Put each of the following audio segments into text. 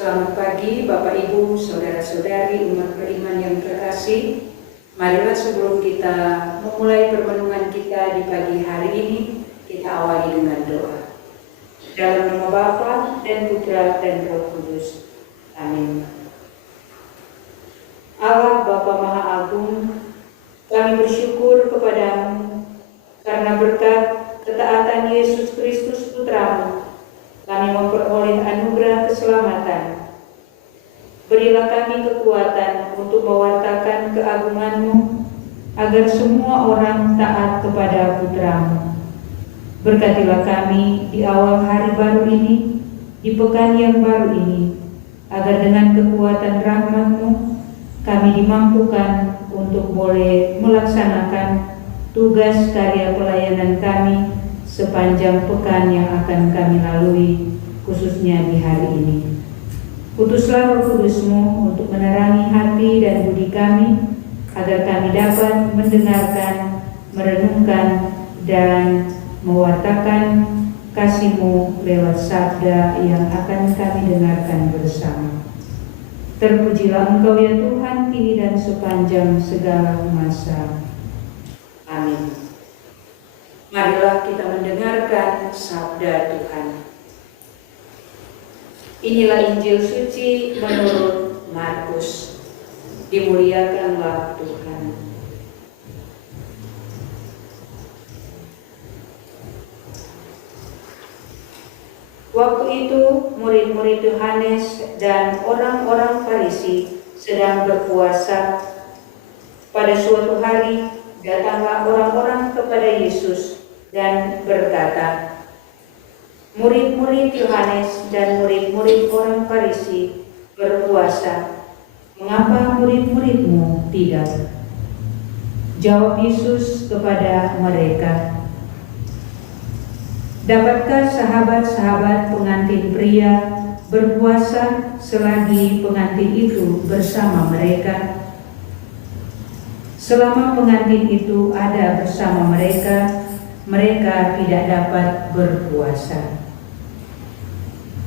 Selamat pagi Bapak Ibu, Saudara-saudari, umat beriman yang terkasih. Marilah sebelum kita memulai permenungan kita di pagi hari ini, kita awali dengan doa. Dalam nama Bapa dan Putra dan Roh Kudus. Amin. Allah Bapa Maha Agung, kami bersyukur kepadamu karena berkat ketaatan Yesus Kristus Putramu, kami memperoleh anugerah keselamatan. Berilah kami kekuatan untuk mewartakan keagungan-Mu, agar semua orang taat kepada Putra-Mu. Berkatilah kami di awal hari baru ini, di pekan yang baru ini, agar dengan kekuatan rahmat-Mu, kami dimampukan untuk boleh melaksanakan tugas karya pelayanan kami sepanjang pekan yang akan kami lalui, khususnya di hari ini. Utuslah Roh Kudus-Mu untuk menerangi hati dan budi kami, agar kami dapat mendengarkan, merenungkan, dan mewartakan kasih-Mu lewat sabda yang akan kami dengarkan bersama. Terpujilah Engkau ya Tuhan, kini dan sepanjang segala masa. Amin. Marilah kita mendengarkan sabda Tuhan. Inilah Injil suci menurut Markus. Dimuliakanlah Tuhan. Waktu itu murid-murid Yohanes dan orang-orang Farisi sedang berpuasa. Pada suatu hari datanglah orang-orang kepada Yesus dan berkata, "Murid-murid Yohanes dan murid-murid orang Farisi berpuasa, mengapa murid-murid-Mu tidak?" Jawab Yesus kepada mereka, "Dapatkah sahabat-sahabat pengantin pria berpuasa selagi pengantin itu bersama mereka? Selama pengantin itu ada bersama mereka, mereka tidak dapat berpuasa.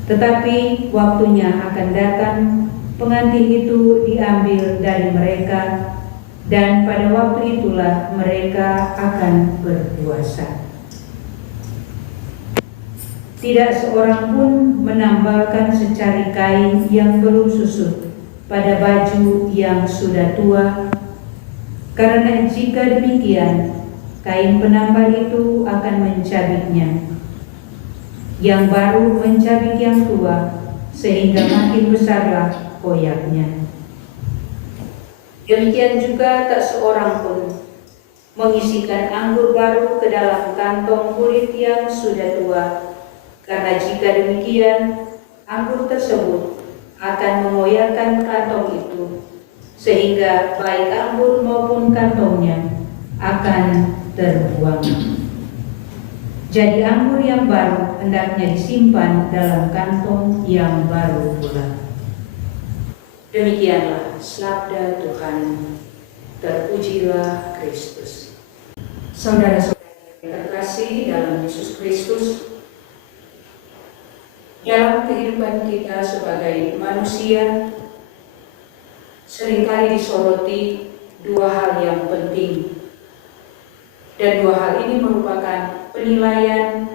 Tetapi waktunya akan datang, pengantin itu diambil dari mereka, dan pada waktu itulah mereka akan berpuasa. Tidak seorang pun menambalkan secari kain yang belum susut pada baju yang sudah tua, karena jika demikian, kain penambal itu akan mencabiknya. Yang baru mencabik yang tua, sehingga makin besarlah koyaknya. Demikian juga tak seorang pun mengisikan anggur baru ke dalam kantong kulit yang sudah tua, karena jika demikian, anggur tersebut akan mengoyakkan kantong itu, sehingga baik anggur maupun kantongnya akan terbuang. Jadi anggur yang baru hendaknya disimpan dalam kantong yang baru pula." Demikianlah sabda Tuhan. Terpujilah Kristus. Saudara-saudari yang terkasih dalam Yesus Kristus, dalam kehidupan kita sebagai manusia, seringkali disoroti dua hal yang penting, dan dua hal ini merupakan penilaian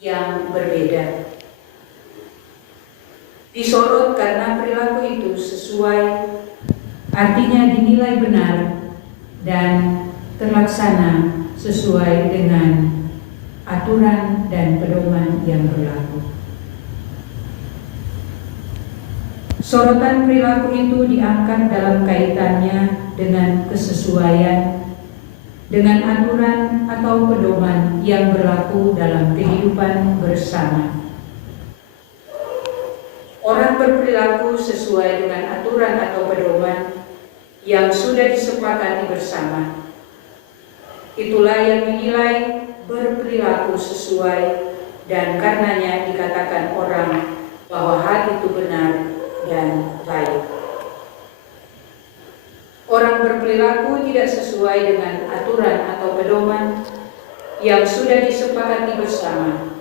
yang berbeda. Disorot karena perilaku itu sesuai, artinya dinilai benar dan terlaksana sesuai dengan aturan dan pedoman yang berlaku. Sorotan perilaku itu diangkat dalam kaitannya dengan kesesuaian, dengan aturan atau pedoman yang berlaku dalam kehidupan bersama. Orang berperilaku sesuai dengan aturan atau pedoman yang sudah disepakati bersama. Itulah yang dinilai berperilaku sesuai, dan karenanya dikatakan orang bahwa hal itu benar dan baik. Orang berperilaku tidak sesuai dengan aturan atau pedoman yang sudah disepakati bersama.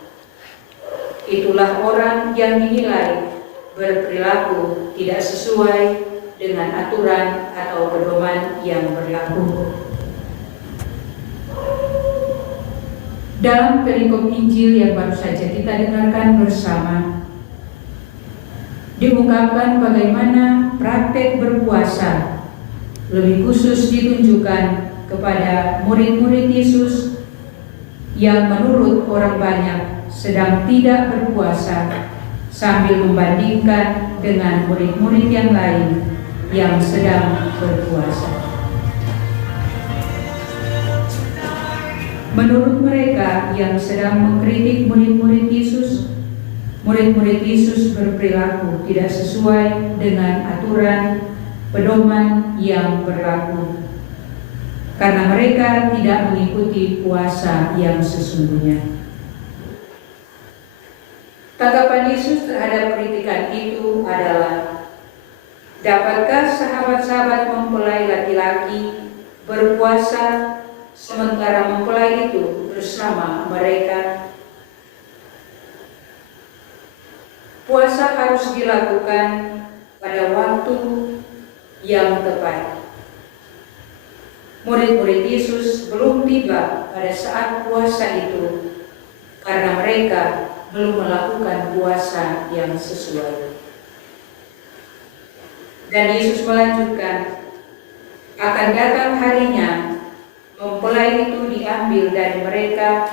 Itulah orang yang dinilai berperilaku tidak sesuai dengan aturan atau pedoman yang berlaku. Dalam perikop Injil yang baru saja kita dengarkan bersama, diungkapkan bagaimana praktek berpuasa lebih khusus ditunjukkan kepada murid-murid Yesus yang menurut orang banyak sedang tidak berpuasa, sambil membandingkan dengan murid-murid yang lain yang sedang berpuasa. Menurut mereka yang sedang mengkritik murid-murid Yesus berperilaku tidak sesuai dengan aturan pedoman yang berlaku, karena mereka tidak mengikuti puasa yang sesungguhnya. Tanggapan Yesus terhadap kritikan itu adalah, dapatkah sahabat-sahabat mempelai laki-laki berpuasa sementara mempelai itu bersama mereka? Puasa harus dilakukan pada waktu yang tepat. Murid-murid Yesus belum tiba pada saat puasa itu karena mereka belum melakukan puasa yang sesuai. Dan Yesus melanjutkan, akan datang harinya mempelai itu diambil dari mereka,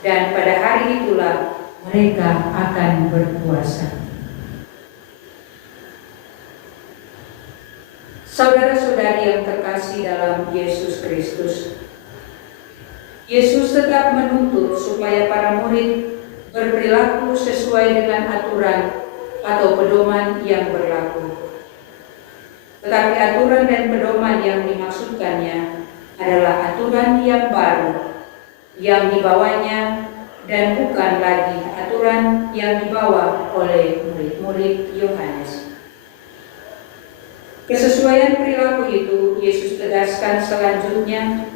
dan pada hari itulah mereka akan berpuasa. Saudara-saudari yang terkasih dalam Yesus Kristus, Yesus tetap menuntut supaya para murid berperilaku sesuai dengan aturan atau pedoman yang berlaku. Tetapi aturan dan pedoman yang dimaksudkannya adalah aturan yang baru yang dibawanya, dan bukan lagi aturan yang dibawa oleh murid-murid Yohanes. Kesesuaian perilaku itu Yesus tegaskan selanjutnya,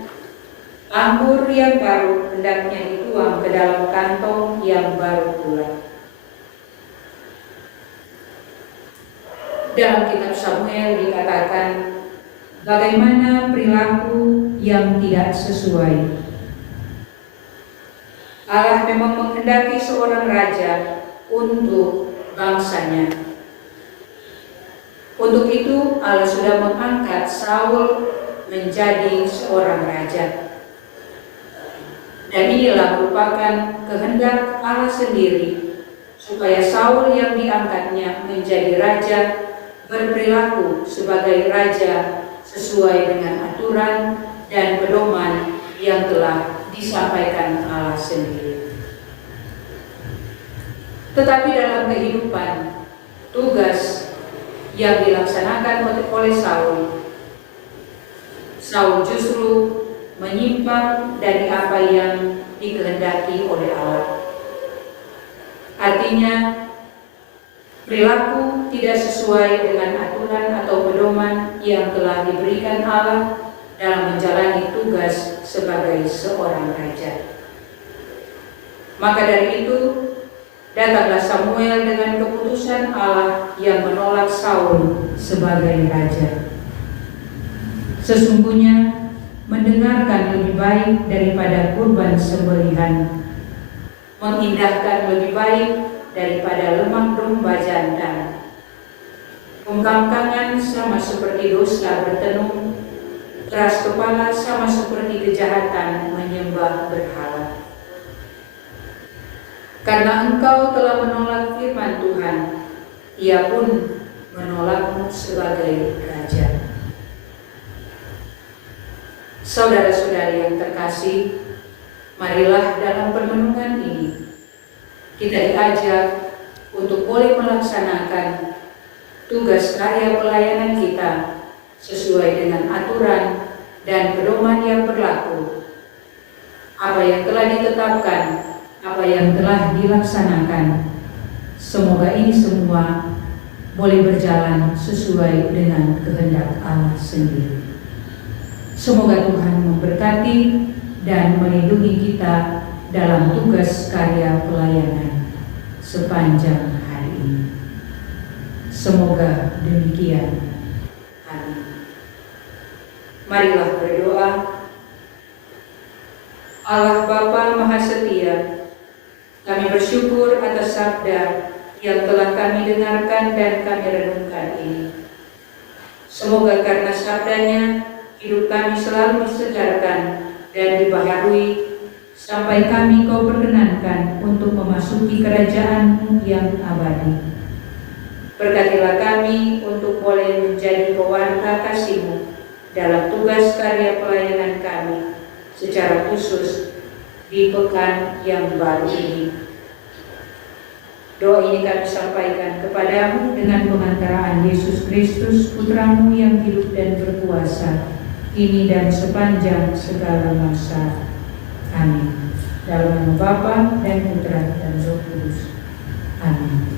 anggur yang baru hendaknya dituang ke dalam kantong yang baru pula. Dalam kitab Samuel dikatakan bagaimana perilaku yang tidak sesuai. Allah memang menghendaki seorang raja untuk bangsanya. Untuk itu Allah sudah mengangkat Saul menjadi seorang raja. Dan inilah merupakan kehendak Allah sendiri, supaya Saul yang diangkatnya menjadi raja berperilaku sebagai raja sesuai dengan aturan dan pedoman yang telah disampaikan Allah sendiri. Tetapi dalam kehidupan, tugas yang dilaksanakan oleh Saul justru menyimpang dari apa yang dikehendaki oleh Allah. Artinya, perilaku tidak sesuai dengan aturan atau pedoman yang telah diberikan Allah dalam menjalani tugas sebagai seorang raja. Maka dari itu, datanglah Samuel dengan keputusan Allah yang menolak Saul sebagai raja. Sesungguhnya, mendengarkan lebih baik daripada kurban sembelihan, mengindahkan lebih baik daripada lemak domba jantan. Pembangkangan sama seperti dosa bertenung, keras kepala sama seperti kejahatan menyembah berhala. Karena engkau telah menolak firman Tuhan, Ia pun menolakmu sebagai raja. Saudara-saudari yang terkasih, marilah dalam permenungan ini kita diajak untuk boleh melaksanakan tugas karya pelayanan kita sesuai dengan aturan dan pedoman yang berlaku. Apa yang telah ditetapkan, apa yang telah dilaksanakan, semoga ini semua boleh berjalan sesuai dengan kehendak Allah sendiri. Semoga Tuhan memberkati dan melindungi kita dalam tugas karya pelayanan sepanjang hari ini. Semoga demikian. Amin. Marilah berdoa. Allah Bapa Maha Setia, kami bersyukur atas sabda yang telah kami dengarkan dan kami renungkan ini. Semoga karena sabdanya, hidup kami selalu disegarkan dan dibaharui, sampai kami Kau perkenankan untuk memasuki kerajaan-Mu yang abadi. Berkatilah kami untuk boleh menjadi pewarta kasih-Mu dalam tugas karya pelayanan kami, secara khusus di pekan yang baru ini. Doa ini kami sampaikan kepadamu dengan pengantaraan Yesus Kristus, Putra-Mu yang hidup dan berkuasa, kini dan sepanjang segala masa. Amin. Dalam nama Bapa dan Putra dan Roh Kudus. Amin.